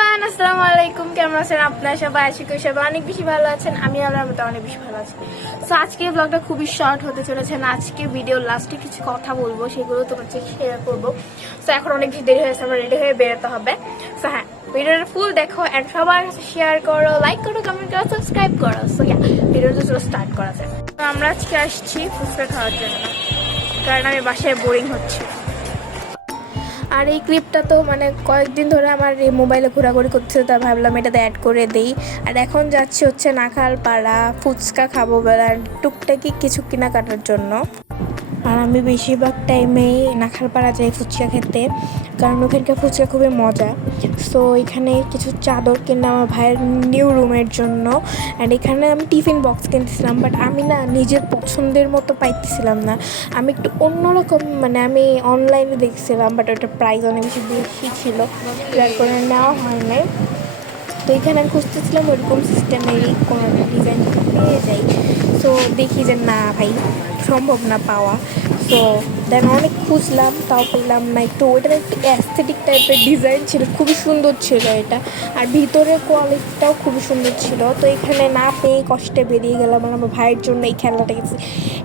Everyone, আসসালামু আলাইকুম। কেমন আছেন আপনারা সবাই? আশা করি সবাই অনেক বেশি ভালো আছেন। আমি আল্লাহর মতো অনেক বেশি ভালো আছি। সো আজকে ব্লগটা খুবই শর্ট হতে চলেছে না। আজকে ভিডিওর লাস্টে কিছু কথা বলবো, সেগুলো তোমার সাথে শেয়ার করবো। সো এখন অনেক বেশি দেরি হয়েছে, আমার রেডি হয়ে বেরোতে হবে। সো হ্যাঁ, ভিডিওটা ফুল দেখো অ্যান্ড সবার কাছে শেয়ার করো, লাইক করো, কমেন্ট করো, সাবস্ক্রাইব করো। সো হ্যাঁ, ভিডিওটা চলো স্টার্ট করা যায়। তো আমরা আজকে আসছি ফুচকা খাওয়ার জন্য, কারণ আমি বাসায় বোরিং হচ্ছে। আর এই ক্লিপটা তো মানে কয়েকদিন ধরে আমার এই মোবাইলে ঘোরাঘুরি করছে, তা ভাবলাম এটাতে অ্যাড করে দিই। আর এখন যাচ্ছি হচ্ছে নাখালপাড়া, ফুচকা খাবো বেলার টুকটাকি কিছু কেনাকাটার জন্য। আর আমি বেশিরভাগ টাইমেই নাখালপাড়া যাই ফুচকা খেতে, কারণ ওখানকার ফুচকা খুবই মজা। সো এখানে কিছু চাদর কিনলাম আমার ভাইয়ের নিউ রুমের জন্য। অ্যান্ড এখানে আমি টিফিন বক্স কিনতেছিলাম, বাট আমি না নিজের পছন্দের মতো পাইতেছিলাম না। আমি একটু অন্যরকম মানে আমি অনলাইনে দেখছিলাম, বাট ওটার প্রাইস অনেক বেশি বেশি ছিল, যার কারণে নেওয়া হয় নাই। তো এখানে আমি খুঁজতেছিলাম ওইরকম সিস্টেমেরই কোনো একটা ডিজাইন পেয়ে যাই। সো দেখি যে না ভাই, সম্ভব না পাওয়া। সো দেন অনেক খুঁজলাম, তাও পেলাম না। একটু ওইটার একটু অ্যাস্থেটিক টাইপের ডিজাইন ছিল, খুবই সুন্দর ছিল এটা। আর ভিতরের কোয়ালিটিটাও খুবই সুন্দর ছিল। তো এখানে না পেয়ে কষ্টে বেরিয়ে গেলাম। আর আমার ভাইয়ের জন্য এই খেলনাটা গেছি।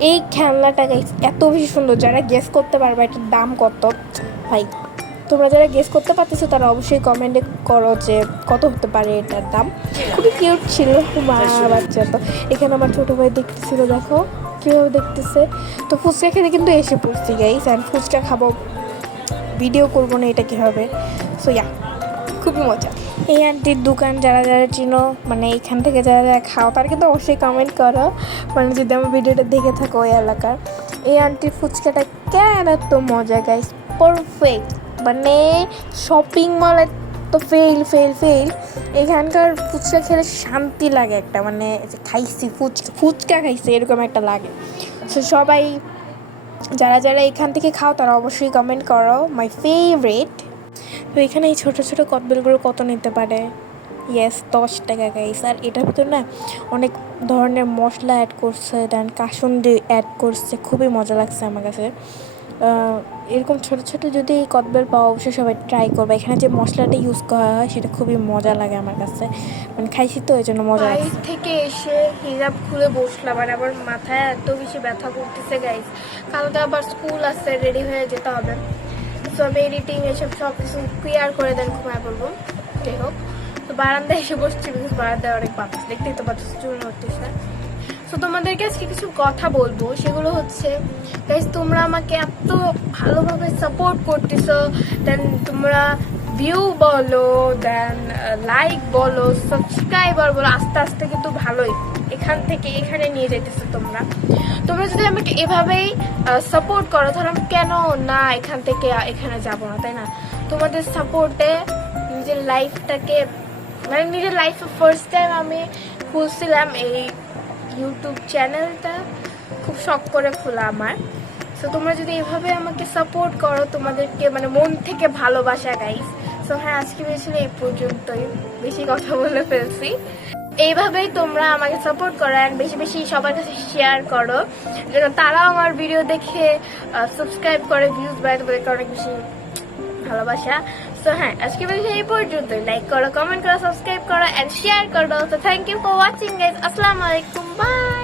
এই খেলনাটা এত বেশি সুন্দর, যারা গেস করতে পারবে এটার দাম কত। ভাই তোমরা যারা গেস করতে পারতেছো তারা অবশ্যই কমেন্টে করো যে কত হতে পারে এটার দাম। খুবই কিউট ছিল মা বাচ্চা। তো এখানে আমার ছোটো ভাই দেখতেছিল, দেখো কীভাবে দেখতেছে। তো ফুচকা খেতে কিন্তু এসে পড়ছি গাইস, অ্যান্ড ফুচকা খাবো, ভিডিও করবো না এটা কীভাবে। সো ইয়া, খুবই মজা। এই আন্টির দোকান যারা যারা চিনো, মানে এইখান থেকে যারা যারা খাও তারা কিন্তু অবশ্যই কমেন্ট করো, মানে যদি আমার ভিডিওটা দেখে থাকো ওই এলাকার। এই আন্টির ফুচকাটা কেন এত মজা গাইস, পারফেক্ট। মানে শপিং মলে তো ফেল ফেল ফেল, এখানকার ফুচকা খেলে শান্তি লাগে একটা, মানে খাইছি ফুচকা খাইছি এরকম একটা লাগে। সো সবাই যারা যারা এখান থেকে খাও তারা অবশ্যই কমেন্ট করো মাই ফেভারিট। তো এখানে এই ছোটো ছোটো কদবেলগুলো কত নিতে পারে? ইয়েস, 10 টাকা গাইস। আর এটার ভিতর না অনেক ধরনের মশলা অ্যাড করছে, দেন কাসুন্দি অ্যাড করছে, খুবই মজা লাগছে আমার কাছে। এরকম ছোটো ছোটো যদি কদবেল পাওয়া অবশ্যই সবাই ট্রাই করবে। এখানে যে মশলাটা ইউজ করা হয় সেটা খুবই মজা লাগে আমার কাছে, মানে খাইছি তো এই জন্য মজা লাগে। থেকে এসে হিজাব খুলে বসলাম, আর আমার মাথায় এত বেশি ব্যথা করতেছে গাইস। কালকে আবার স্কুল আছে, রেডি হয়ে যেতে হবে। সব এডিটিং এসব সব কিছু ক্লিয়ার করে দেন, ঘুমায় পড়বো। যাই হোক, তো বারান্দায় এসে বসছি, বিকজ বারান্দায় অনেক বাতাস, দেখতেই তো বাতাস চুল হতেছে। তো তোমাদেরকে আজকে কিছু কথা বলবো, সেগুলো হচ্ছে গাইস, তোমরা আমাকে এত ভালোভাবে সাপোর্ট করতেছো, দেন তোমরা ভিউ বলো, দেন লাইক বলো, সাবস্ক্রাইবার বলো, আস্তে আস্তে কিন্তু ভালোই এখান থেকে এখানে নিয়ে যেতেছো তোমরা। তোমরা যদি আমাকে এভাবেই সাপোর্ট করো, তাহলে আমি কেন না এখান থেকে এখানে যাব না, তাই না? তোমাদের সাপোর্টে নিজের লাইফটাকে, মানে নিজের লাইফে ফার্স্ট টাইম আমি খুলছিলাম এই ইউটিউব চ্যানেলটা, খুব শখ করে খোলা আমার। সো তোমরা যদি এভাবে আমাকে সাপোর্ট করো, তোমাদেরকে মানে মন থেকে ভালোবাসা গাইস। সো হ্যাঁ, আজকে বেশি এই পর্যন্তই, বেশি কথা বলে ফেলছি। এইভাবেই তোমরা আমাকে সাপোর্ট করো অ্যান্ড বেশি বেশি সবার কাছে শেয়ার করো, যেন তারাও আমার ভিডিও দেখে সাবস্ক্রাইব করে ভিউজ বাড়াতে পারে, অনেক বেশি ভালোবাসা। সো হ্যাঁ, আজকে বেশি এই পর্যন্তই। লাইক করো, কমেন্ট করো, সাবস্ক্রাইব করো অ্যান্ড শেয়ার করো। তো thank you for watching guys. আসসালামু আলাইকুম, বাই।